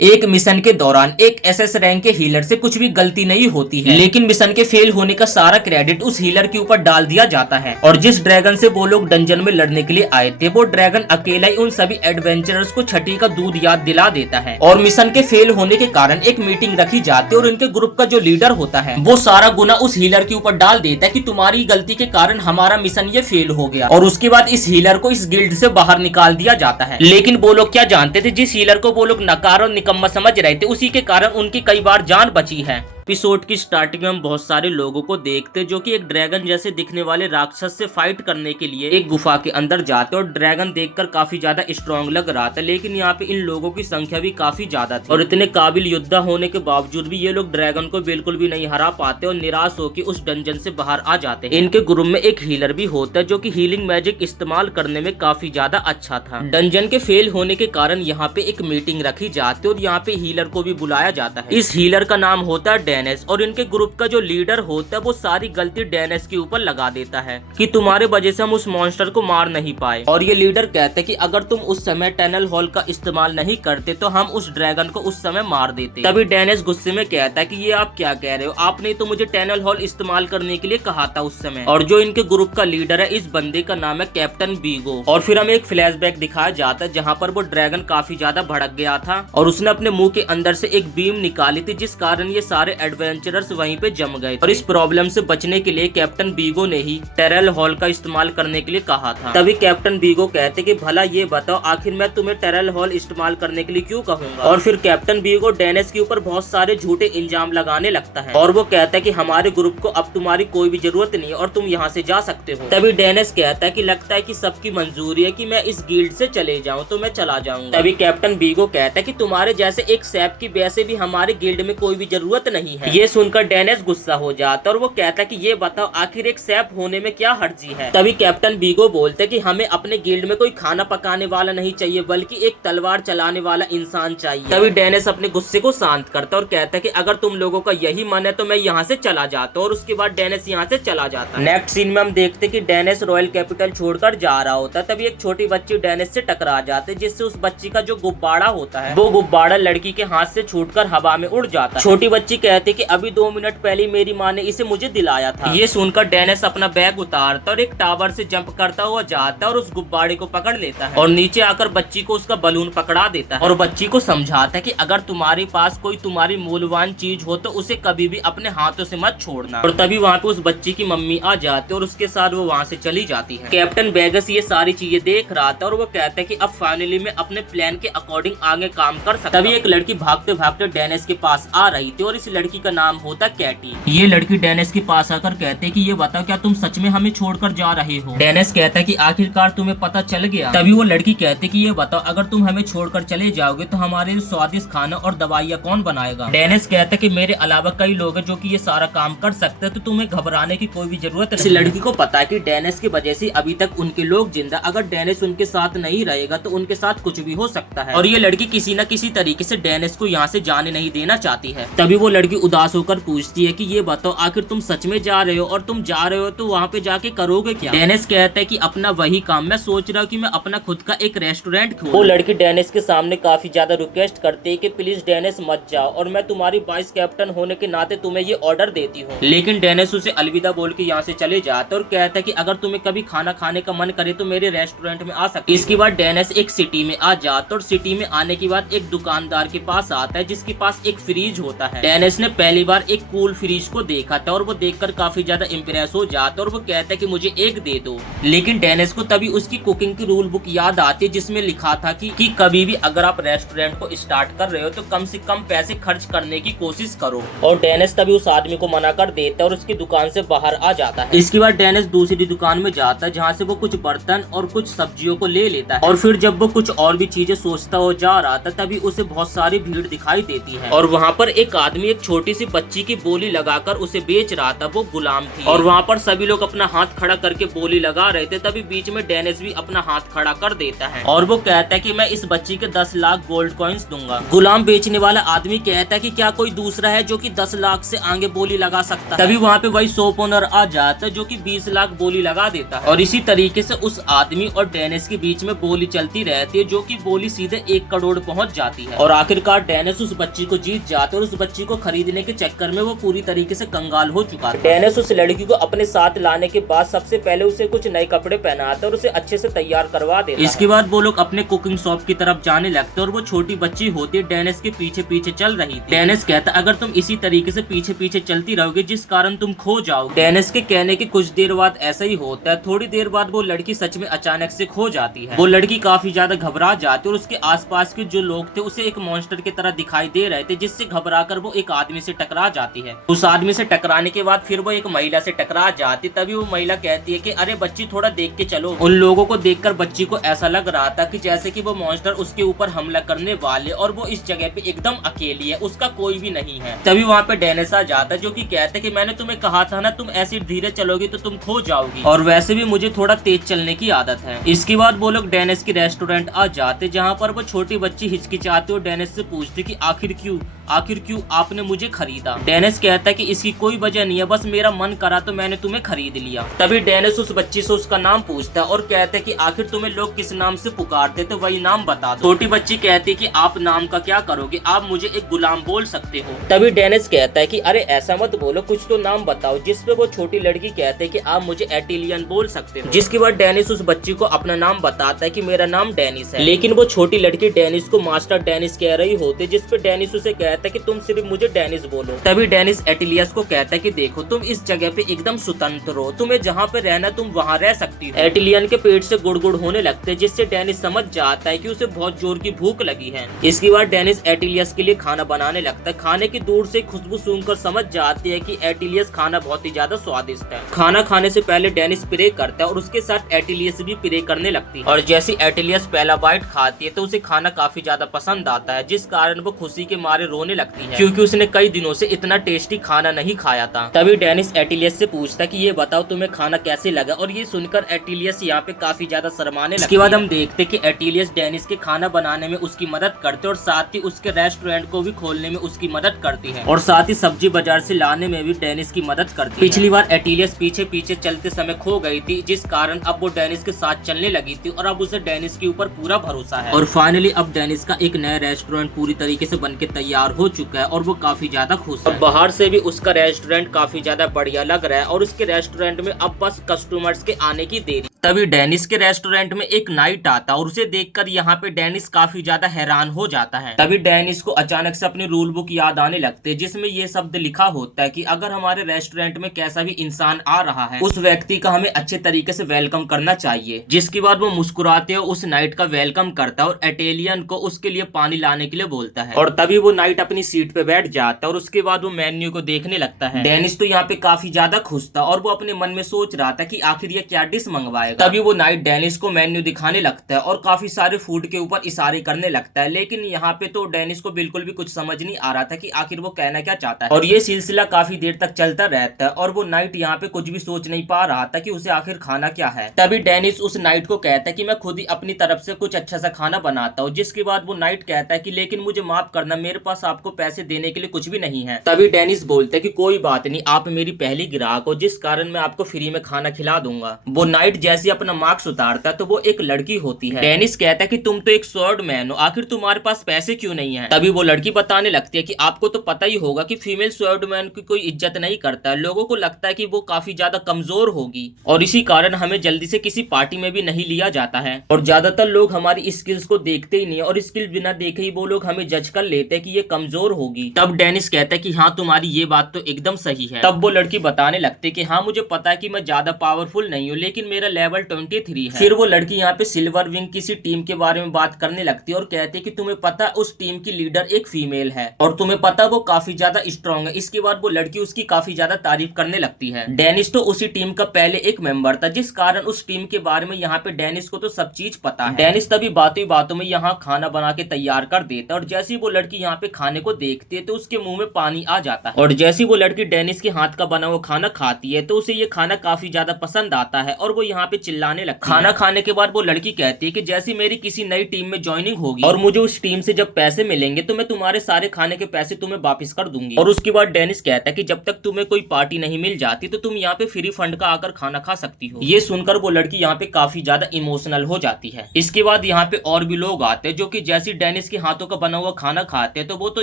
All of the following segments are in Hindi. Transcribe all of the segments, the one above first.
एक मिशन के दौरान एक एसएस रैंक के हीलर से कुछ भी गलती नहीं होती है, लेकिन मिशन के फेल होने का सारा क्रेडिट उस हीलर के ऊपर डाल दिया जाता है। और जिस ड्रैगन से वो लोग डंजन में लड़ने के लिए आए थे, वो ड्रैगन अकेला ही उन सभी एडवेंचरर्स को छठी का दूध याद दिला देता है। और मिशन के फेल होने के कारण एक मीटिंग रखी जाती है और उनके ग्रुप का जो लीडर होता है वो सारा गुना उस हीलर के ऊपर डाल देता है कि तुम्हारी गलती के कारण हमारा मिशन ये फेल हो गया। और उसके बाद इस हीलर को इस गिल्ड से बाहर निकाल दिया जाता है। लेकिन वो लोग क्या जानते थे, जिस हीलर को वो लोग नकार और निकम्मा समझ रहे थे, उसी के कारण उनकी कई बार जान बची है। एपिसोड की स्टार्टिंग में हम बहुत सारे लोगों को देखते जो कि एक ड्रैगन जैसे दिखने वाले राक्षस से फाइट करने के लिए एक गुफा के अंदर जाते और ड्रैगन देखकर काफी ज्यादा स्ट्रॉन्ग लग रहा था। लेकिन यहाँ पे इन लोगों की संख्या भी काफी ज्यादा थी और इतने काबिल योद्धा होने के बावजूद भी ये लोग ड्रैगन को बिल्कुल भी नहीं हरा पाते और निराश होकर उस डंजन से बाहर आ जाते। इनके ग्रुप में एक हीलर भी होता है जो की हीलिंग मैजिक इस्तेमाल करने में काफी ज्यादा अच्छा था। डंजन के फेल होने के कारण यहाँ पे एक मीटिंग रखी जाती है और यहाँ पे हीलर को भी बुलाया जाता है। इस हीलर का नाम होता है डेनिस और इनके ग्रुप का जो लीडर होता है वो सारी गलती डेनिस के ऊपर लगा देता है कि तुम्हारे वजह से हम उस मॉन्स्टर को मार नहीं पाए। और ये लीडर कहता है कि अगर तुम उस समय टनल हॉल का इस्तेमाल नहीं करते तो हम उस ड्रैगन को उस समय मार देते। तभी डेनिस गुस्से में कहता है कि ये आप क्या कह रहे हो, आपने तो मुझे टनल हॉल इस्तेमाल करने के लिए कहा था उस समय। और जो इनके ग्रुप का लीडर है, इस बंदे का नाम है कैप्टन बीगो। और फिर हमें एक फ्लैशबैक दिखाया जाता है जहाँ पर वो ड्रैगन काफी ज्यादा भड़क गया था और उसने अपने मुंह के अंदर से एक बीम निकाली थी, जिस कारण ये सारे एडवेंचरर्स वहीं पे जम गए। और इस प्रॉब्लम से बचने के लिए कैप्टन बीगो ने ही टेरल हॉल का इस्तेमाल करने के लिए कहा था। तभी कैप्टन बीगो कहते कि भला ये बताओ आखिर मैं तुम्हें टेरल हॉल इस्तेमाल करने के लिए क्यों कहूंगा। और फिर कैप्टन बीगो डेनिस के ऊपर बहुत सारे झूठे इल्जाम लगाने लगता है और वो कहता है कि हमारे ग्रुप को अब तुम्हारी कोई भी जरूरत नहीं है और तुम यहाँ से जा सकते हो। तभी डेनिस कहता है कि लगता है कि सबकी मंजूरी है कि मैं इस गिल्ड से चले जाऊँ तो मैं चला जाऊंगा। तभी कैप्टन बीगो कहता है कि तुम्हारे जैसे एक सैप की वैसे भी हमारे गिल्ड में कोई भी जरूरत नहीं है। ये सुनकर डेनिस गुस्सा हो जाता और वो कहता है कि ये बताओ आखिर एक सैप होने में क्या हर्जी है। तभी कैप्टन बीगो बोलते कि हमें अपने गिल्ड में कोई खाना पकाने वाला नहीं चाहिए बल्कि एक तलवार चलाने वाला इंसान चाहिए। तभी डेनिस अपने गुस्से को शांत करता और कहता है कि अगर तुम लोगों का यही मन है तो मैं यहाँ से चला जाता हूँ। और उसके बाद डेनिस यहाँ से चला जाता है। नेक्स्ट सीन में हम देखते कि डेनिस रॉयल कैपिटल छोड़कर जा रहा होता है। तभी एक छोटी बच्ची डेनिस से टकरा जाती है, जिससे उस बच्ची का जो गुब्बारा होता है वो गुब्बारा लड़की के हाथ से छूटकर हवा में उड़ जाता है। छोटी बच्ची कहती कि अभी 2 मिनट पहले मेरी माँ ने इसे मुझे दिलाया था। ये सुनकर डेनिस अपना बैग उतारता और एक टावर से जंप करता हुआ जाता है और उस गुब्बारे को पकड़ लेता है और नीचे आकर बच्ची को उसका बलून पकड़ा देता है और बच्ची को समझाता है कि अगर तुम्हारे पास कोई तुम्हारी मूल्यवान चीज हो तो उसे कभी भी अपने हाथों से मत छोड़ना। और तभी वहाँ पे उस बच्ची की मम्मी आ जाती है और उसके साथ वो वहाँ से चली जाती है। कैप्टन बेगस ये सारी चीजें देख रहा था और वो कहता है कि अब फाइनली मैं अपने प्लान के अकॉर्डिंग आगे काम कर सकता। तभी एक लड़की भागते भागते डेनिस के पास आ रही थी और इस लड़की का नाम होता कैटी। ये लड़की डेनिस के पास आकर कहते कि ये बताओ क्या तुम सच में हमें छोड़कर जा रहे हो। डेनिस कहता है कि आखिरकार तुम्हें पता चल गया। तभी वो लड़की कहती कि ये बताओ अगर तुम हमें छोड़कर चले जाओगे तो हमारे स्वादिष्ट खाना और दवाइयाँ कौन बनाएगा। डेनिस कहता है कि मेरे अलावा कई लोग हैं जो कि ये सारा काम कर सकते हैं, तो तुम्हें घबराने की कोई भी जरूरत नहीं। इस लड़की को पता है कि डेनिस की वजह से अभी तक उनके लोग जिंदा, अगर डेनिस उनके साथ नहीं रहेगा तो उनके साथ कुछ भी हो सकता है। और ये लड़की किसी न किसी तरीके से डेनिस को यहाँ से जाने नहीं देना चाहती है। तभी वो लड़की उदास होकर पूछती है कि ये बताओ आखिर तुम सच में जा रहे हो और तुम जा रहे हो तो वहाँ पे जाके करोगे क्या। डेनिस कहता है कि अपना वही काम, मैं सोच रहा हूँ कि मैं अपना खुद का एक रेस्टोरेंट खोलूं। वो लड़की डेनिस के सामने काफी ज्यादा रिक्वेस्ट करती है कि प्लीज डेनिस मत जाओ और मैं तुम्हारी वाइस कैप्टन होने के नाते तुम्हें ये ऑर्डर देती हूँ। लेकिन डेनिस उसे अलविदा बोल के यहाँ से चले जाता और कहता है कि अगर तुम्हें कभी खाना खाने का मन करे तो मेरे रेस्टोरेंट में आ सकते। इसके बाद डेनिस एक सिटी में आ जाता और सिटी में आने के बाद एक दुकानदार के पास आता है जिसके पास एक फ्रिज होता है। डेनिस ने पहली बार एक कूल फ्रिज को देखा था और वो देखकर काफी ज्यादा इम्प्रेस हो जाता और वो कहता है कि मुझे एक दे दो। लेकिन डेनिस को तभी उसकी कुकिंग की रूल बुक याद आती है जिसमें लिखा था कि कभी भी अगर आप रेस्टोरेंट को स्टार्ट कर रहे हो तो कम से कम पैसे खर्च करने की कोशिश करो। और डेनिस तभी उस आदमी को मना कर देता है और उसकी दुकान से बाहर आ जाता है। इसके बाद डेनिस दूसरी दुकान में जाता है जहाँ से वो कुछ बर्तन और कुछ सब्जियों को ले लेता है। और फिर जब वो कुछ और भी चीजें सोचता हो जा रहा था तभी उसे बहुत सारी भीड़ दिखाई देती है और वहाँ पर एक आदमी एक छोटी सी बच्ची की बोली लगाकर उसे बेच रहा था वो गुलाम थी। और वहाँ पर सभी लोग अपना हाथ खड़ा करके बोली लगा रहे थे, तभी बीच में डेनिस भी अपना हाथ खड़ा कर देता है और वो कहता है कि मैं इस बच्ची के 10 लाख गोल्ड कॉइन्स दूंगा। गुलाम बेचने वाला आदमी कहता है कि क्या कोई दूसरा है जो कि 10 लाख से आगे बोली लगा सकता है। तभी वहाँ पे वही शॉप ओनर आ जाता है जो कि 20 लाख बोली लगा देता है। और इसी तरीके से उस आदमी और डेनिस के बीच में बोली चलती रहती है, जो कि बोली सीधे 1 करोड़ पहुंच जाती है। और आखिरकार डेनिस उस बच्ची को जीत जाता है और उस बच्ची को खरीदने के चक्कर में वो पूरी तरीके से कंगाल हो चुका था। डेनिस उस लड़की को अपने साथ लाने के बाद सबसे पहले उसे कुछ नए कपड़े पहनाता है और उसे अच्छे से तैयार करवा देता है। इसके बाद वो लोग अपने कुकिंग शॉप की तरफ जाने लगते हैं और वो छोटी बच्ची होती है डेनिस के पीछे पीछे चल रही थी। डेनिस कहता अगर तुम इसी तरीके से पीछे पीछे चलती रहोगे जिस कारण तुम खो जाओगे। डेनिस के कहने के कुछ देर बाद ऐसा ही होता है। थोड़ी देर बाद वो लड़की सच में अचानक से खो जाती है। वो लड़की काफी ज्यादा घबरा जाती है और उसके आसपास के जो लोग थे उसे एक मॉन्स्टर की तरह दिखाई दे रहे थे, जिससे घबराकर वो एक आदमी से टकरा जाती है। उस आदमी से टकराने के बाद फिर वो एक महिला से टकरा जाती। तभी वो महिला कहती है कि अरे बच्ची थोड़ा देख के चलो। उन लोगों को देखकर बच्ची को ऐसा लग रहा था कि जैसे कि वो मॉन्स्टर उसके ऊपर हमला करने वाले और वो इस जगह पे एकदम अकेली है, उसका कोई भी नहीं है। तभी वहाँ पे डेनिस आ जाता है जो कि कहता है कि मैंने तुम्हें कहा था ना तुम ऐसी धीरे चलोगी तो तुम खो जाओगी, और वैसे भी मुझे थोड़ा तेज चलने की आदत है। इसके बाद वो लोग डेनिस की रेस्टोरेंट आ जाते जहाँ पर वो छोटी बच्ची हिचकिचाती और डेनिस से पूछती कि आखिर क्यों आपने मुझे खरीदा। डेनिस कहता है कि इसकी कोई वजह नहीं है, बस मेरा मन करा तो मैंने तुम्हें खरीद लिया। तभी डेनिस उस बच्ची से उसका नाम पूछता है और कहता है कि आखिर तुम्हें लोग किस नाम से पुकारते तो वही नाम बता दो। छोटी बच्ची कहती है कि आप नाम का क्या करोगे, आप मुझे एक गुलाम बोल सकते हो। तभी डेनिस कहता है कि अरे ऐसा मत बोलो, कुछ तो नाम बताओ। जिसपे वो छोटी लड़की कहते है कि आप मुझे एटिलियन बोल सकते हो। जिसके बाद डेनिस उस बच्ची को अपना नाम बताता है कि मेरा नाम डेनिस है। लेकिन वो छोटी लड़की डेनिस को मास्टर डेनिस कह रही होती, जिसपे डेनिस उसे कहता है कि तुम सिर्फ मुझे डेनिस बोलो। तभी डेनिस एटिलियस को कहता है कि देखो तुम इस जगह पे एकदम स्वतंत्र हो, तुम्हें जहाँ पे रहना तुम वहाँ रह सकती हो। एटिलियन के पेट से गुड़गुड़ होने लगते हैं, जिससे डेनिस समझ जाता है कि उसे बहुत जोर की भूख लगी है। इसके बाद डेनिस एटिलियस के लिए खाना बनाने लगता है। खाने की दूर से खुशबू सूंघकर समझ जाती है कि एटिलियस खाना बहुत ही ज्यादा स्वादिष्ट है। खाना खाने से पहले डेनिस प्रे करता है और उसके साथ एटिलियस भी प्रे करने लगती है। और जैसे एटिलियस पहला बाइट खाती है तो उसे खाना काफी ज्यादा पसंद आता है, जिस कारण वो खुशी के मारे रोने लगती है, क्योंकि उसने कई दिनों से इतना टेस्टी खाना नहीं खाया था। तभी डेनिस एटिलियस से पूछता है कि ये बताओ तुम्हें खाना कैसे लगा, और ये सुनकर एटिलियस यहाँ पे काफी ज्यादा शर्माने लगती है। इसके बाद हम देखते कि एटिलियस डेनिस के खाना बनाने में उसकी मदद करते और साथ ही उसके रेस्टोरेंट को भी खोलने में उसकी मदद करती है, और साथ ही सब्जी बाजार से लाने में भी डेनिस की मदद करती है। पिछली बार एटिलियस पीछे पीछे चलते समय खो गई थी, जिस कारण अब वो डेनिस के साथ चलने लगी थी और अब उसे डेनिस के ऊपर पूरा भरोसा है। और फाइनली अब डेनिस का एक नया रेस्टोरेंट पूरी तरीके से बनके तैयार हो चुका है और वो काफी ज्यादा खुश है। बाहर से भी उसका रेस्टोरेंट काफी ज्यादा बढ़िया लग रहा है और उसके रेस्टोरेंट में अब बस कस्टमर्स के आने की देरी। तभी डेनिस के रेस्टोरेंट में एक नाइट आता और उसे देखकर यहाँ पे डेनिस काफी ज्यादा हैरान हो जाता है। तभी डेनिस को अचानक से अपनी रूल बुक याद आने लगते हैं, जिसमें ये शब्द लिखा होता है कि अगर हमारे रेस्टोरेंट में कैसा भी इंसान आ रहा है उस व्यक्ति का हमें अच्छे तरीके से वेलकम करना चाहिए। जिसके बाद वो मुस्कुराते हुए उस नाइट का वेलकम करता है और एटेलियन को उसके लिए पानी लाने के लिए बोलता है। और तभी वो नाइट अपनी सीट पे बैठ जाता है और उसके बाद वो मेन्यू को देखने लगता है। डेनिस तो यहाँ पे काफी ज्यादा खुश था और वो अपने मन में सोच रहा था कि आखिर ये क्या डिश मंगवाएगा। तभी वो नाइट डेनिस को मेन्यू दिखाने लगता है और काफी सारे फूड के ऊपर इशारे करने लगता है, लेकिन यहाँ पे तो डेनिस को बिल्कुल भी कुछ समझ नहीं आ रहा था कि आखिर वो कहना क्या चाहता है। और ये सिलसिला काफी देर तक चलता रहता है और वो नाइट यहाँ पे कुछ भी सोच नहीं पा रहा था कि उसे आखिर खाना क्या है। तभी डेनिस उस नाइट को कहता है कि मैं खुद ही अपनी तरफ से कुछ अच्छा सा खाना बनाता हूँ। जिसके बाद वो नाइट कहता है कि लेकिन मुझे माफ करना, मेरे पास आपको पैसे देने के लिए कुछ भी नहीं है। तभी डेनिस बोलता है कि कोई बात नहीं, आप मेरी पहली ग्राहक हो, जिस कारण मैं आपको फ्री में खाना खिला दूंगा। वो नाइट जैसे अपना मार्क्स उतारता है तो वो एक लड़की होती है। डेनिस कहता है कि तुम तो एक स्वॉर्ड मैन हो, आखिर तुम्हारे पास पैसे क्यों नहीं है। तभी वो लड़की बताने लगती है कि आपको तो पता ही होगा कि फीमेल स्वॉर्ड मैन की कोई इज्जत नहीं करता है, लोगों को लगता है कि वो काफी ज्यादा कमजोर होगी और इसी कारण हमें जल्दी से किसी पार्टी में भी नहीं लिया जाता है। और ज्यादातर लोग हमारी स्किल्स को देखते ही नहीं और स्किल बिना देखे ही वो लोग हमें जज कर लेते हैं कि ये कमजोर होगी। तब डेनिस कहता है कि हाँ तुम्हारी ये बात तो एकदम सही है। तब वो लड़की बताने लगती है कि हाँ मुझे पता है कि मैं ज्यादा पावरफुल नहीं हूँ, लेकिन मेरा लेवल 23 है। फिर वो लड़की यहाँ पे सिल्वर विंग किसी टीम के बारे में बात करने लगती है और कहती है कि तुम्हें पता उस टीम की लीडर एक फीमेल है और तुम्हें पता वो काफी ज्यादा स्ट्रॉन्ग है। इसके बाद वो लड़की उसकी काफी ज्यादा तारीफ करने लगती है। डेनिस तो उसी टीम का पहले एक मेंबर था, जिस कारण उस टीम के बारे में यहाँ पे डेनिस को तो सब चीज पता है। डेनिस तभी बातों बातों में यहाँ खाना बना के तैयार कर देता है और जैसे ही वो लड़की यहाँ पे खाने खाने को देखती है तो उसके मुंह में पानी आ जाता है। और जैसी वो लड़की डेनिस के हाथ का बना हुआ खाना खाती है तो उसे ये खाना काफी ज्यादा पसंद आता है और वो यहाँ पे चिल्लाने लगती है। खाना खाने के बाद वो लड़की कहती है कि जैसी मेरी किसी नई टीम में ज्वाइनिंग होगी और मुझे उस टीम से जब पैसे मिलेंगे तो मैं तुम्हारे सारे खाने के पैसे तुम्हें वापस कर दूंगी। और उसके बाद डेनिस कहता है कि जब तक तुम्हें कोई पार्टी नहीं मिल जाती तो तुम यहाँ पे फ्री फंड का आकर खाना खा सकती हो। ये सुनकर वो लड़की यहाँ पे काफी ज्यादा इमोशनल हो जाती है। इसके बाद यहाँ पे और भी लोग आते हैं जो कि जैसी डेनिस के हाथों का बना हुआ खाना खाते हैं तो वो तो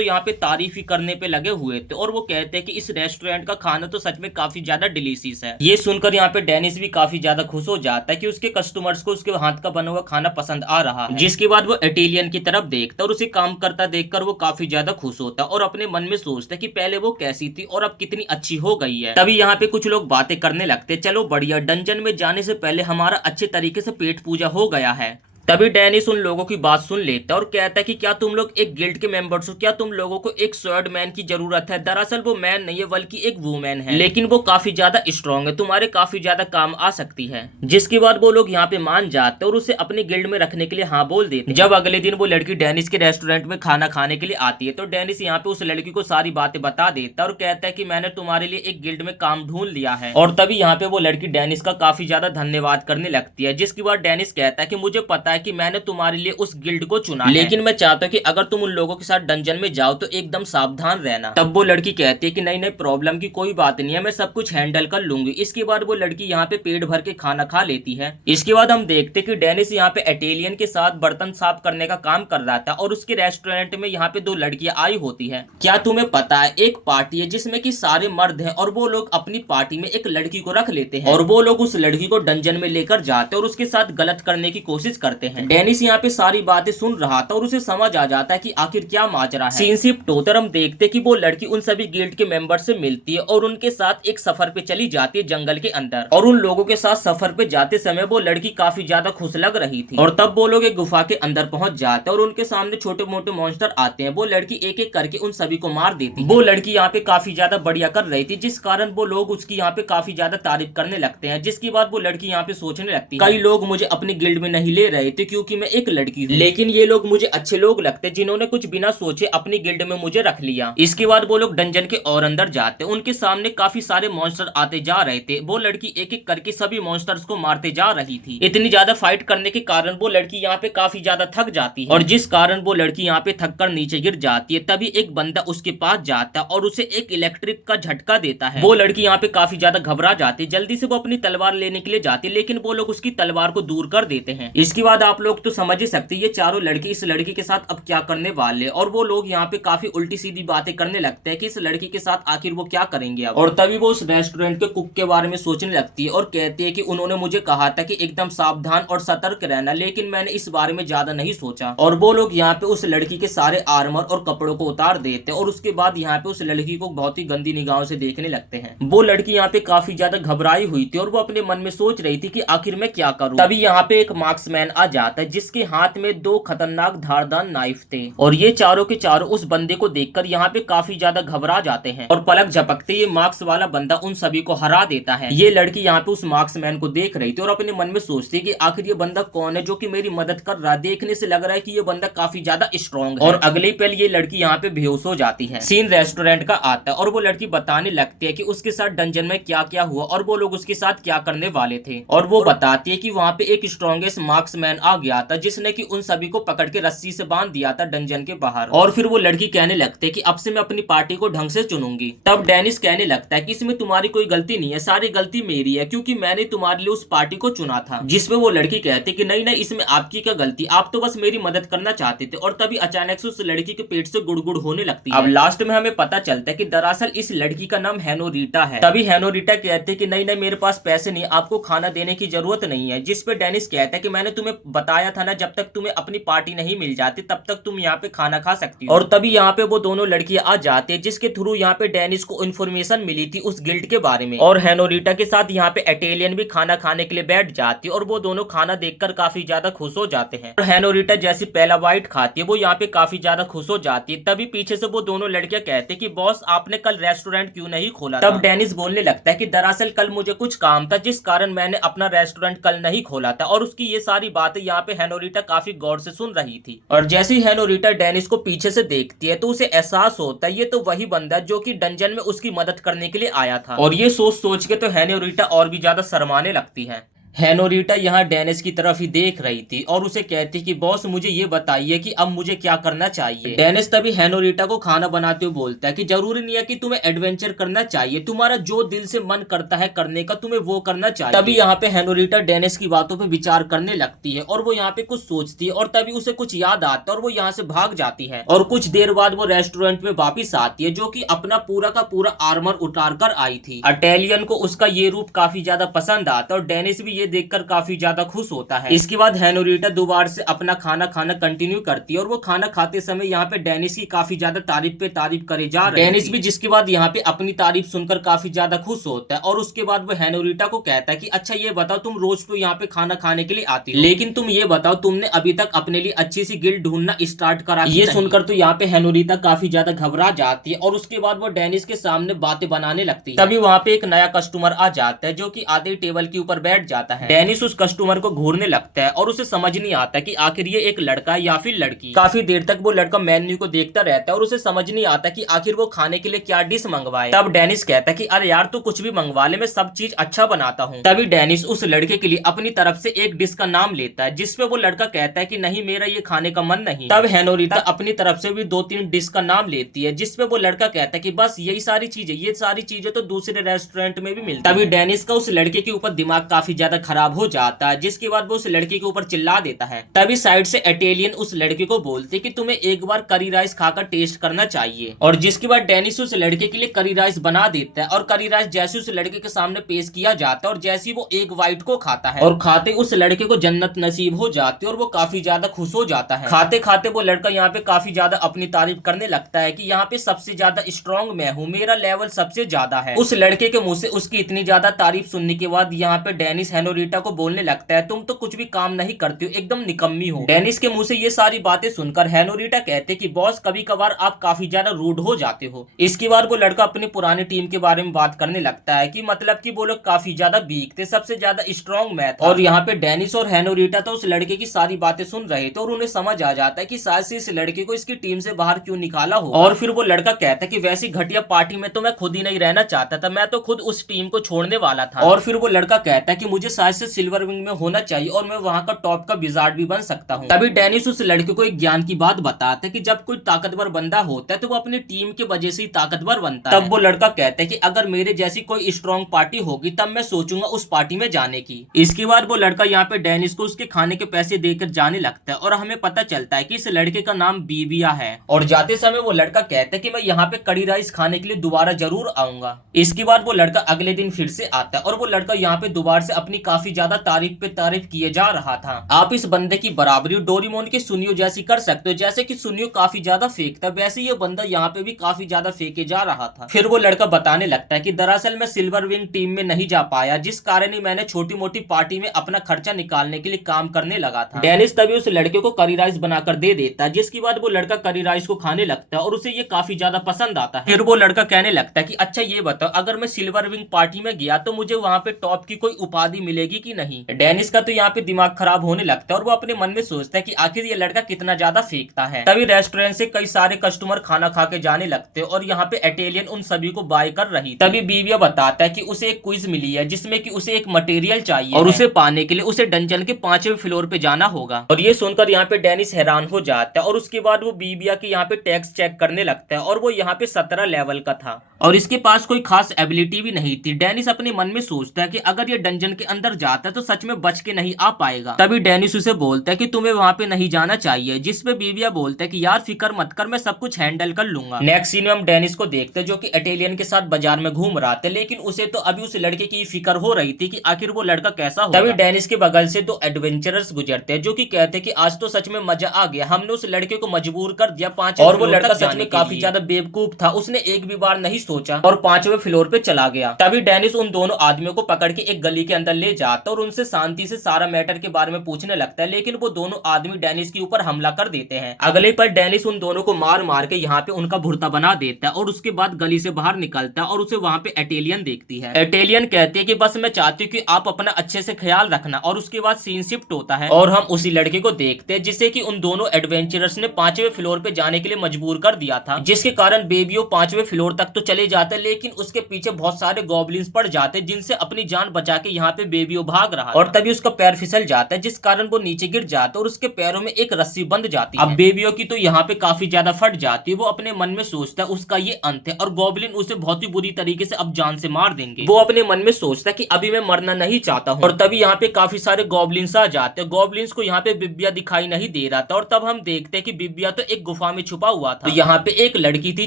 यहाँ पे तारीफ ही करने पे लगे हुए थे और वो कहते हैं कि इस रेस्टोरेंट का खाना तो सच में काफी ज्यादा डिलीशियस है। ये सुनकर यहाँ पे डेनिस भी काफी ज्यादा खुश हो जाता है कि उसके कस्टमर्स को उसके हाथ का बना हुआ खाना पसंद आ रहा है। जिसके बाद वो इटालियन की तरफ देखता और उसे काम करता देखकर वो काफी ज्यादा खुश होता और अपने मन में सोचता कि पहले वो कैसी थी और अब कितनी अच्छी हो गई है। तभी यहाँ पे कुछ लोग बातें करने लगते, चलो बढ़िया, डंजन में जाने से पहले हमारा अच्छे तरीके से पेट पूजा हो गया है। तभी डेनिस उन लोगों की बात सुन लेता है और कहता है कि क्या तुम लोग एक गिल्ड के मेंबर्स हो, क्या तुम लोगों को एक स्वॉर्ड मैन की जरूरत है। दरअसल वो मैन नहीं है बल्कि एक वुमेन है, लेकिन वो काफी ज्यादा स्ट्रांग है, तुम्हारे काफी ज्यादा काम आ सकती है। जिसके बाद वो लोग यहाँ पे मान जाते और उसे अपने गिल्ड में रखने के लिए हाँ बोल देते। जब अगले दिन वो लड़की डेनिस के रेस्टोरेंट में खाना खाने के लिए आती है तो डेनिस यहाँ पे उस लड़की को सारी बातें बता देता और कहता है कि मैंने तुम्हारे लिए एक गिल्ड में काम ढूंढ लिया है। और तभी यहाँ पे वो लड़की डेनिस का काफी ज्यादा धन्यवाद करने लगती है। जिसके बाद डेनिस कहता है कि मुझे पता है कि मैंने तुम्हारे लिए उस गिल्ड को चुना है, लेकिन मैं चाहता हूँ कि अगर तुम उन लोगों के साथ डंजन में जाओ तो एकदम सावधान रहना। तब वो लड़की कहती है कि नहीं नहीं, प्रॉब्लम की कोई बात नहीं है, मैं सब कुछ हैंडल कर लूंगी। इसके बाद वो लड़की यहाँ पे पेट भर के खाना खा लेती है। इसके बाद हम देखते कि डेनिस यहाँ पे इटालियन के साथ बर्तन साफ करने का काम कर रहा था और उसके रेस्टोरेंट में यहाँ पे दो लड़कियां आई होती है। क्या तुम्हें पता है, एक पार्टी है जिसमें कि सारे मर्द हैं और वो लोग अपनी पार्टी में एक लड़की को रख लेते हैं और वो लोग उस लड़की को डंजन में लेकर जाते और उसके साथ गलत करने की कोशिश करते हैं। डेनिस यहाँ पे सारी बातें सुन रहा था और उसे समझ आ जाता है कि आखिर क्या माजरा है। सीन शिफ्ट होकर हम देखते कि वो लड़की उन सभी गिल्ड के मेंबर से मिलती है और उनके साथ एक सफर पे चली जाती है जंगल के अंदर। और उन लोगों के साथ सफर पे जाते समय वो लड़की काफी ज्यादा खुश लग रही थी। और तब वो लोग एक गुफा के अंदर पहुंच जाते हैं और उनके सामने छोटे मोटे मॉन्स्टर आते हैं। वो लड़की एक एक करके उन सभी को मार देती है। वो लड़की यहाँ पे काफी ज्यादा बढ़िया कर रही थी, जिस कारण वो लोग उसकी यहाँ पे काफी ज्यादा तारीफ करने लगते हैं। जिसके बाद वो लड़की यहाँ पे सोचने लगती है, कई लोग मुझे अपनी गिल्ड में नहीं ले रहे थे क्योंकि मैं एक लड़की हूँ, लेकिन ये लोग मुझे अच्छे लोग लगते जिन्होंने कुछ बिना सोचे अपनी गिल्ड में मुझे रख लिया। इसके बाद वो लोग डंजन के और अंदर जाते, उनके सामने काफी सारे मॉन्स्टर आते जा रहे थे। वो लड़की एक एक करके सभी मॉन्स्टर्स को मारते जा रही थी। इतनी ज्यादा फाइट करने के कारण वो लड़की यहाँ पे काफी ज्यादा थक जाती है और जिस कारण वो लड़की यहाँ पे थक कर नीचे गिर जाती है। तभी एक बंदा उसके पास जाता है और उसे एक इलेक्ट्रिक का झटका देता है। वो लड़की यहाँ पे काफी ज्यादा घबरा जाती है। जल्दी से वो अपनी तलवार लेने के लिए जाती है, लेकिन वो लोग उसकी तलवार को दूर कर देते हैं। इसके बाद आप लोग तो समझ ही सकते ये चारों लड़की इस लड़की के साथ अब क्या करने वाले और वो लोग यहाँ पे काफी उल्टी सीधी बातें करने लगते हैं कि इस लड़की के साथ आखिर वो क्या करेंगे अब। और तभी वो उस रेस्टोरेंट के कुक के बारे में सोचने लगती है और कहती है कि उन्होंने मुझे कहा था कि एकदम सावधान और सतर्क रहना, लेकिन मैंने इस बारे में ज्यादा नहीं सोचा। और वो लोग यहाँ पे उस लड़की के सारे आर्मर और कपड़ों को उतार देते हैं और उसके बाद यहाँ पे उस लड़की को बहुत ही गंदी निगाहों से देखने लगते हैं। वो लड़की यहाँ पे काफी ज्यादा घबराई हुई थी और वो अपने मन में सोच रही थी कि आखिर मैं क्या करूं। तभी यहाँ पे एक मार्क्समैन आ जाता है जिसके हाथ में दो खतरनाक धारदार नाइफ थे और ये चारों के चारों उस बंदे को देखकर यहाँ पे काफी ज्यादा घबरा जाते हैं और पलक झपकते ये मार्क्स वाला बंदा उन सभी को हरा देता है। ये लड़की यहाँ पे उस मार्क्समैन को देख रही थी और अपने मन में सोचती कि आखिर ये बंदा कौन है जो कि मेरी मदद कर रहा है। देखने से लग रहा है कि ये बंदा काफी ज्यादा स्ट्रॉन्ग है। और अगले ही पल ये लड़की यहाँ पे बेहोश हो जाती है। सीन रेस्टोरेंट का आता है और वो लड़की बताने लगती है कि उसके साथ डंजन में क्या क्या हुआ और वो लोग उसके साथ क्या करने वाले थे। और वो बताती है कि वहाँ पे एक स्ट्रॉन्गेस्ट मार्क्समैन आ गया था जिसने कि उन सभी को पकड़ के रस्सी से बांध दिया था डंजन के बाहर। और फिर वो लड़की कहने लगते कि अब से मैं अपनी पार्टी को ढंग से चुनूंगी। तब डेनिस कहने लगता है कि इसमें तुम्हारी कोई गलती नहीं है, सारी गलती मेरी है क्योंकि मैंने तुम्हारे लिए उस पार्टी को चुना था। जिसमें वो लड़की कहती कि नहीं नहीं, इसमें आपकी क्या गलती, आप तो बस मेरी मदद करना चाहते थे। और तभी अचानक से उस लड़की के पेट से गुड़गुड़ होने लगती है। अब लास्ट में हमें पता चलता है कि दरअसल इस लड़की का नाम हेनोरिटा है। तभी हेनोरिटा कहते कि नहीं नहीं, मेरे पास पैसे नहीं, आपको खाना देने की जरूरत नहीं है। जिसपे डेनिस कहता है कि मैंने तुम्हें बताया था ना, जब तक तुम्हें अपनी पार्टी नहीं मिल जाती तब तक तुम यहाँ पे खाना खा सकती हो। और तभी यहाँ पे वो दोनों लड़कियां आ जाती है जिसके थ्रू यहाँ पे डेनिस को इन्फॉर्मेशन मिली थी उस गिल्ड के बारे में। और हेनोरिटा के साथ यहाँ पे इटालियन भी खाना खाने के लिए बैठ जाती है और वो दोनों खाना देखकर काफी ज्यादा खुश हो जाते हैं। और हेनोरिटा जैसी पहला बाइट खाती है वो यहाँ पे काफी ज्यादा खुश हो जाती है। तभी पीछे से वो दोनों लड़कियां कहते कि बॉस, आपने कल रेस्टोरेंट क्यों नहीं खोला? तब डेनिस बोलने लगता है कि दरअसल कल मुझे कुछ काम था जिस कारण मैंने अपना रेस्टोरेंट कल नहीं खोला था। और उसकी ये सारी बातें यहाँ पे हेनोरिटा काफी गौर से सुन रही थी। और जैसे ही हेनोरिटा डेनिस को पीछे से देखती है तो उसे एहसास होता है ये तो वही बंदा जो कि डंजन में उसकी मदद करने के लिए आया था। और ये सोच सोच के तो हेनोरिटा और भी ज्यादा शर्माने लगती है। हेनोरिटा यहाँ डेनिस की तरफ ही देख रही थी और उसे कहती कि बॉस मुझे ये बताइए कि अब मुझे क्या करना चाहिए। डेनिस तभी हेनोरिटा को खाना बनाते हुए बोलता है कि जरूरी नहीं है कि तुम्हें एडवेंचर करना चाहिए, तुम्हारा जो दिल से मन करता है करने का तुम्हें वो करना चाहिए। तभी यहाँ पे हेनोरिटा डेनिस की बातों पे विचार करने लगती है और वो यहाँ पे कुछ सोचती है और तभी उसे कुछ याद आता है और वो यहाँ से भाग जाती है। और कुछ देर बाद वो रेस्टोरेंट में वापिस आती है जो की अपना पूरा का पूरा आर्मर उतार कर आई थी। इटालियन को उसका ये रूप काफी ज्यादा पसंद आता है और डेनिस भी ये देखकर काफी ज्यादा खुश होता है। इसके बाद हेनोरिटा दोबारा से अपना खाना खाना कंटिन्यू करती है और वो खाना खाते समय यहाँ पे डेनिस की काफी ज्यादा तारीफ पे तारीफ करे जा रहे हैं। डेनिस भी जिसके बाद यहाँ पे अपनी तारीफ सुनकर काफी ज्यादा खुश होता है और उसके बाद वो हेनोरिटा को कहता है कि अच्छा ये बताओ तुम रोज तो यहाँ पे खाना खाने के लिए आती हो, लेकिन तुम ये बताओ तुमने अभी तक अपने लिए अच्छी सी गिल्ड ढूंढना स्टार्ट करा? ये सुनकर तो यहाँ पे हेनोरिटा काफी ज्यादा घबरा जाती है और उसके बाद वो डेनिस के सामने बातें बनाने लगती है। तभी वहाँ पे एक नया कस्टमर आ जाता है जो की आधे टेबल के ऊपर बैठ जाता है। डेनिस उस कस्टमर को घूरने लगता है और उसे समझ नहीं आता कि आखिर ये एक लड़का या फिर लड़की। काफी देर तक वो लड़का मेन्यू को देखता रहता है और उसे समझ नहीं आता कि आखिर वो खाने के लिए क्या डिश मंगवाए। तब डेनिस कहता है कि अरे यार तू कुछ भी मंगवा ले, मैं सब चीज अच्छा बनाता हूँ। तभी डेनिस उस लड़के के लिए अपनी तरफ से एक डिश का नाम लेता है जिसपे वो लड़का कहता है कि नहीं मेरा ये खाने का मन नहीं। तब हेनोरिटा अपनी तरफ से भी 2-3 डिश का नाम लेती है जिसपे वो लड़का कहता है कि बस यही सारी चीजें, ये सारी चीजें तो दूसरे रेस्टोरेंट में भी मिलती है। तभी डेनिस का उस लड़के के ऊपर दिमाग काफी ज्यादा खराब हो जाता है जिसके बाद वो उस लड़के के ऊपर चिल्ला देता है। तभी साइड से इटालियन उस लड़के को बोलते कि तुम्हें एक बार करी राइस खाकर टेस्ट करना चाहिए। और जिसके बाद डेनिस उस लड़के के लिए करी राइस बना देता है और करी राइस जैसे उस लड़के के सामने पेश किया जाता है और जैसे ही वो एक वाइट को खाता है और खाते उस लड़के को जन्नत नसीब हो जाती है और वो काफी ज्यादा खुश हो जाता है। खाते खाते वो लड़का यहाँ पे काफी ज्यादा अपनी तारीफ करने लगता है कि यहाँ पे सबसे ज्यादा स्ट्रॉन्ग मैं हूँ, मेरा लेवल सबसे ज्यादा है। उस लड़के के मुंह से उसकी इतनी ज्यादा तारीफ सुनने के बाद यहाँ पे डेनिस हेनोरिटा को बोलने लगता है तुम तो कुछ भी काम नहीं करती हो, एकदम निकम्मी हो। डेनिस के मुंह से ये सारी बातें सुनकर हेनोरिटा कहते कि बॉस कभी कभार आप काफी ज्यादा रूड हो जाते हो। इसके बाद वो लड़का अपनी पुरानी टीम के बारे में बात करने लगता है कि मतलब कि वो लोग काफी ज्यादा वीक थे, सबसे ज्यादा स्ट्रॉन्ग मैं था। और यहाँ पे डेनिस और हेनोरिटा तो उस लड़के की सारी बातें सुन रहे थे और उन्हें समझ आ जाता है कि शायद से इस लड़के को इसकी टीम से बाहर क्यों निकाला हो। और फिर वो लड़का कहता है कि वैसी घटिया पार्टी में तो मैं खुद ही नहीं रहना चाहता था, मैं तो खुद उस टीम को छोड़ने वाला था। और फिर वो लड़का कहता है कि मुझे शायद से सिल्वर विंग में होना चाहिए और मैं वहाँ का टॉप का विजार्ड भी बन सकता हूँ। तभी डेनिस उस लड़के को एक ज्ञान की बात बताता है कि जब कोई ताकतवर बंदा होता है तो वो अपनी टीम की वजह से ही ताकतवर बनता है। तब वो लड़का कहता है कि अगर मेरे जैसी कोई स्ट्रॉन्ग पार्टी होगी तब मैं सोचूंगा उस पार्टी में जाने की। इसके बाद वो लड़का यहाँ पे डेनिस को उसके खाने के पैसे देकर जाने लगता है और हमें पता चलता है कि इस लड़के का नाम बीबिया है। और जाते समय वो लड़का कहता है कि मैं यहाँ पे कड़ी राइस खाने के लिए दोबारा जरूर आऊंगा। इसके बाद वो लड़का अगले दिन फिर से आता है और वो लड़का यहाँ पे दोबारा से अपनी काफी ज्यादा तारीफ पे तारीफ किए जा रहा था। आप इस बंदे की बराबरी डोरेमोन के सुनियो जैसी कर सकते हो, जैसे कि सुनियो काफी ज्यादा फेक था वैसे ये बंदा यहाँ पे भी काफी ज्यादा फेंके जा रहा था। फिर वो लड़का बताने लगता है कि दरअसल मैं सिल्वर विंग टीम में नहीं जा पाया जिस कारण ही मैंने छोटी मोटी पार्टी में अपना खर्चा निकालने के लिए काम करने लगा था। डेनिस तभी उस लड़के को करी राइस बनाकर दे देता है जिसके बाद वो लड़का करी राइस को खाने लगता है और उसे ये काफी ज्यादा पसंद आता है। फिर वो लड़का कहने लगता है कि अच्छा ये बताओ अगर मैं सिल्वर विंग पार्टी में गया तो मुझे वहाँ पे टॉप की कोई उपाधि मिलेगी कि नहीं। डेनिस का तो यहाँ पे दिमाग खराब होने लगता है और वो अपने मन में सोचता है कि आखिर ये लड़का कितना ज्यादा फेंकता है। तभी रेस्टोरेंट से कई सारे कस्टमर खाना खा के जाने लगते हैं और यहाँ पे इटालियन उन सभी को बाय कर रही। तभी बीबिया बताता है कि उसे एक क्विज मिली है जिसमें कि उसे एक मटेरियल चाहिए और उसे पाने के लिए उसे डंजन के 5वें फ्लोर पे जाना होगा। और ये सुनकर यहाँ पे डेनिस हैरान हो जाता है और उसके बाद वो बीबिया के यहाँ पे टैक्स चेक करने लगता है और वो यहाँ पे 17 लेवल का था और इसके पास कोई खास एबिलिटी भी नहीं थी। डेनिस अपने मन में सोचता है कि अगर ये डंजन के अंदर जाता है तो सच में बच के नहीं आ पाएगा। तभी डेनिस उसे बोलता है कि तुम्हें वहाँ पे नहीं जाना चाहिए, जिसपे बीबिया बोलता है कि यार फिक्र मत कर, मैं सब कुछ हैंडल कर लूंगा। नेक्स्ट सीन में हम डेनिस को देखते हैं जो कि इटालियन के साथ बाजार में घूम रहा था, लेकिन उसे तो अभी उस लड़के की फिक्र हो रही थी कि आखिर वो लड़का कैसा होगा। तभी डेनिस के बगल से 2 एडवेंचरर्स गुजरते हैं जो कि कहते हैं कि आज तो सच में मजा आ गया, हमने उस लड़के को मजबूर कर दिया 5। और वो लड़का सच में काफी ज्यादा बेवकूफ था, उसने एक भी बार नहीं सोचा और 5वें फ्लोर पे चला गया। तभी डेनिस उन दोनों आदमियों को पकड़ के एक गली के अंदर ले जाता और उनसे शांति से सारा मैटर के बारे में पूछने लगता है, लेकिन वो दोनों आदमी डेनिस के ऊपर हमला कर देते हैं। अगले पर डेनिस उन दोनों को मार मार के यहाँ पे उनका भुर्ता बना देता है और उसके बाद गली से बाहर निकलता है और उसे वहाँ पे एटेलियन देखती है। एटेलियन कहती है कि बस मैं चाहती हूँ कि आप अपना अच्छे से ख्याल रखना, और उसके बाद सीन शिफ्ट होता है और हम उसी लड़के को देखते हैं जिसे कि उन दोनों एडवेंचरर्स ने 5वें फ्लोर पे जाने के लिए मजबूर कर दिया था, जिसके कारण बेबियो 5वें फ्लोर तक तो चले जाते हैं, लेकिन उसके पीछे बहुत सारे गॉबलिन्स पड़ जाते हैं जिनसे अपनी जान बचा के यहाँ पे बेबियो भाग रहा और तभी उसका पैर फिसल जाता है, जिस कारण वो नीचे गिर जाता है और उसके पैरों में एक रस्सी बंध जाती है। अब बेबियो की तो यहाँ पे काफी ज्यादा फट जाती है। वो अपने मन में सोचता है उसका ये अंत है और गॉबलिन उसे बहुत ही बुरी तरीके से अब जान से मार देंगे। वो अपने मन में सोचता है कि अभी मैं मरना नहीं चाहता हूँ, और तभी यहाँ पे काफी सारे गॉबलिन्स आ जाते हैं। गॉबलिन्स को यहाँ पे बिब्बिया दिखाई नहीं दे रहा था और तब हम देखते हैं कि बिब्बिया तो एक गुफा में छुपा हुआ था। तो यहाँ पे एक लड़की थी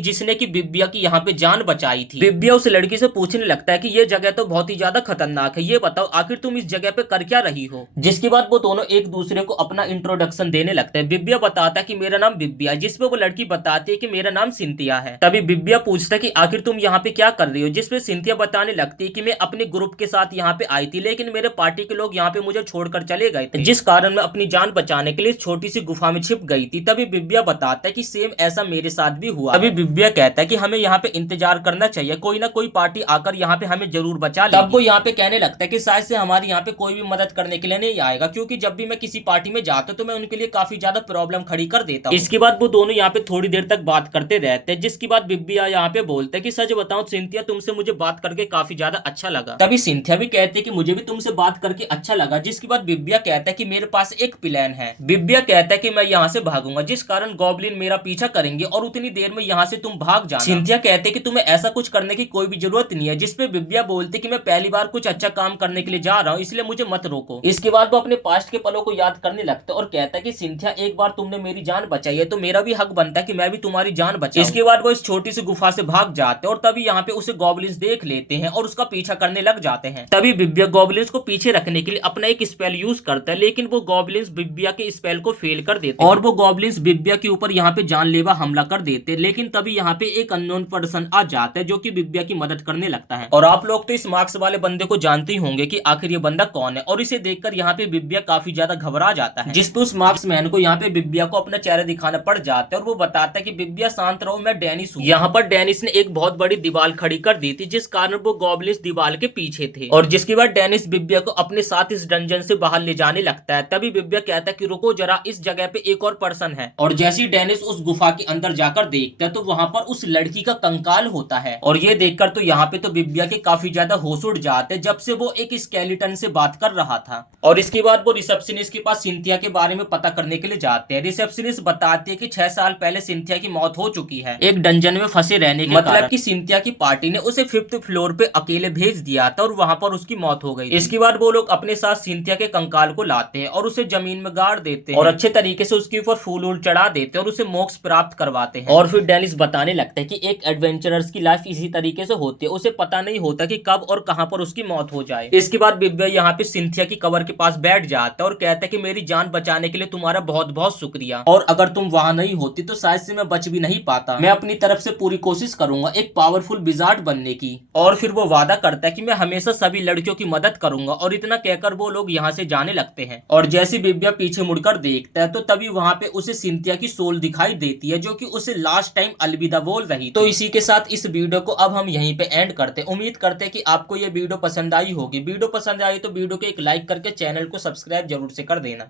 जिसने की बिब्बिया की यहाँ पे जान बचाई थी। बिब्बिया उस लड़की से पूछने लगता है कि ये जगह तो बहुत ही ज्यादा खतरनाक है, ये बताओ आखिर तुम इस जगह पे कर क्या रही हो। जिसके बाद वो दोनों एक दूसरे को अपना इंट्रोडक्शन देने लगते हैं। बिब्बिया बताता है कि मेरा नाम बिब्बिया, जिसपे वो लड़की बताती है कि मेरा नाम सिंथिया है। तभी बिब्बिया पूछता है कि आखिर तुम यहाँ पे क्या कर रही हो, जिसपे सिंथिया बताने लगती है कि मैं अपने ग्रुप के साथ यहाँ पे आई थी, लेकिन मेरे पार्टी के लोग यहाँ पे मुझे छोड़कर चले गए थे, जिस कारण मैं अपनी जान बचाने के लिए छोटी सी गुफा में छिप गई थी। तभी बिब्बिया बताता है कि सेम ऐसा मेरे साथ भी हुआ। तभी बिब्बिया कहता है कि हमें यहाँ पे इंतजार करना चाहिए, कोई ना कोई पार्टी आकर यहाँ पे हमें जरूर बचा लेगी। तब वो यहाँ पे कहने लगता है कि शायद से हमारे यहाँ पे कोई भी मदद करने के लिए नहीं आएगा, क्योंकि जब भी मैं किसी पार्टी में जाता हूँ तो मैं उनके लिए काफी ज्यादा प्रॉब्लम खड़ी कर देता हूँ। इसके बाद वो दोनों यहाँ पे थोड़ी देर तक बात करते रहते हैं, जिसके बाद बिब्बिया यहाँ पे बोलते हैं कि सच बताऊं सिंथिया, तुमसे मुझे बात करके काफी ज्यादा अच्छा लगा। तभी सिंथिया भी कहते हैं कि मुझे भी तुमसे बात करके अच्छा लगा। जिसके बाद बिब्बिया कहता है कि मेरे पास एक प्लान है। बिब्बिया कहता है कि मैं यहाँ से भागूंगा, जिस कारण गॉबलिन मेरा पीछा करेंगे और उतनी देर में यहाँ से तुम भाग जाना। सिंथिया कहते हैं कि तुम्हें ऐसा कुछ करने की कोई भी जरूरत नहीं है, जिसपे बिब्बिया बोलती कि मैं पहली बार कुछ अच्छा काम करने के लिए जा रहा हूँ, इसलिए मुझे मत रोको। इसके बाद वो अपने पास्ट के पलों को याद करने लगता है और कहता है कि सिंथिया, एक बार तुमने मेरी जान बचाई है तो मेरा भी हक बनता है कि मैं भी तुम्हारी जान बचाऊं। इसके बाद वो इस छोटी सी गुफा से भाग जाते हैं और तभी यहाँ पे उसे गॉबलिन्स देख लेते हैं और उसका पीछा करने लग जाते हैं। तभी बिब्बिया गॉबलिन्स को पीछे रखने के लिए अपना एक स्पेल यूज करता है, लेकिन वो गॉबलिन्स बिब्बिया के स्पेल को फेल कर देते हैं और वो गॉबलिन्स बिब्बिया के ऊपर यहाँ पे जानलेवा हमला कर देते हैं। लेकिन तभी यहाँ पे एक अननोन पर्सन आ जाता है जो कि बिब्बिया की मदद करने लगता है। और आप लोग तो इस मार्क्स वाले बंदे को जानते ही होंगे कि आखिर ये बंदा कौन है, और इसे देखकर यहाँ पे बिब्बिया काफी ज्यादा घबरा जाता है, जिसपे उस मार्क्स मैन को यहाँ पे बिब्बिया को अपना चेहरा दिखाना पड़ जाता है और वो बताता है कि बिब्बिया शांत रहो, मैं डेनिस हूँ। यहाँ पर डेनिस ने एक बहुत बड़ी दीवार खड़ी कर दी थी, जिस कारण वो गॉबलिन्स दीवार के पीछे थे, और जिसके बाद डेनिस बिब्बिया को अपने साथ इस डंजन से बाहर ले जाने लगता है। तभी बिब्बिया कहता है कि रुको जरा, इस जगह पे एक और पर्सन है। और जैसे ही डेनिस उस गुफा के अंदर जाकर देखता है तो वहां पर उस लड़की का कंकाल होता है, और ये देखकर तो यहाँ पे तो बिब्बिया के काफी ज्यादा होश उड़ जाते हैं, जब से वो एक स्केलेटन से बात कर रहा था। और इसके बाद वो रिसेप्शनिस्ट के पास सिंथिया के बारे में पता करने के लिए जाते हैं। रिसेप्शनिस्ट बताती है कि 6 साल पहले सिंथिया की मौत हो चुकी है, एक डंजन में फंसे रहने के मतलब कि सिंथिया की पार्टी ने उसे 5th फ्लोर पे अकेले भेज दिया था और वहां पर उसकी मौत हो गई। इसके बाद वो लोग अपने साथ सिंथिया के कंकाल को लाते हैं और उसे जमीन में गाड़ देते हैं और अच्छे तरीके से उसके ऊपर फूल वूल चढ़ा देते हैं और उसे मोक्ष प्राप्त करवाते हैं। और फिर डेनिस बताने लगता है कि एक एडवेंचरर्स की लाइफ इसी तरीके से होती है, उसे पता नहीं होता कि कब और कहां पर उसकी मौत हो जाए। इसके बाद बिब्बिया यहाँ पे सिंथिया की कबर के पास बैठ जाता है और कहता है कि मेरी जान बचाने के लिए तुम्हारा बहुत बहुत शुक्रिया, और अगर तुम वहां नहीं होती तो शायद से मैं बच भी नहीं पाता। मैं अपनी तरफ से पूरी कोशिश करूंगा एक पावरफुल विजार्ड बनने की। और फिर वो वादा करता है कि मैं हमेशा सभी लड़कियों की मदद करूंगा, और इतना कहकर वो लोग यहाँ से जाने लगते हैं। और जैसे बिब्बिया पीछे मुड़कर देखता है तो तभी वहां पे उसे सिंथिया की सोल दिखाई देती है, जो कि उसे लास्ट टाइम अलविदा बोल रही। तो इसी के साथ इस वीडियो को अब हम यहीं पे एंड करते हैं। उम्मीद करते हैं कि आपको ये वीडियो पसंद आई होगी। वीडियो पसंद आई तो वीडियो को एक लाइक करके चैनल को सब्सक्राइब जरूर से कर देना।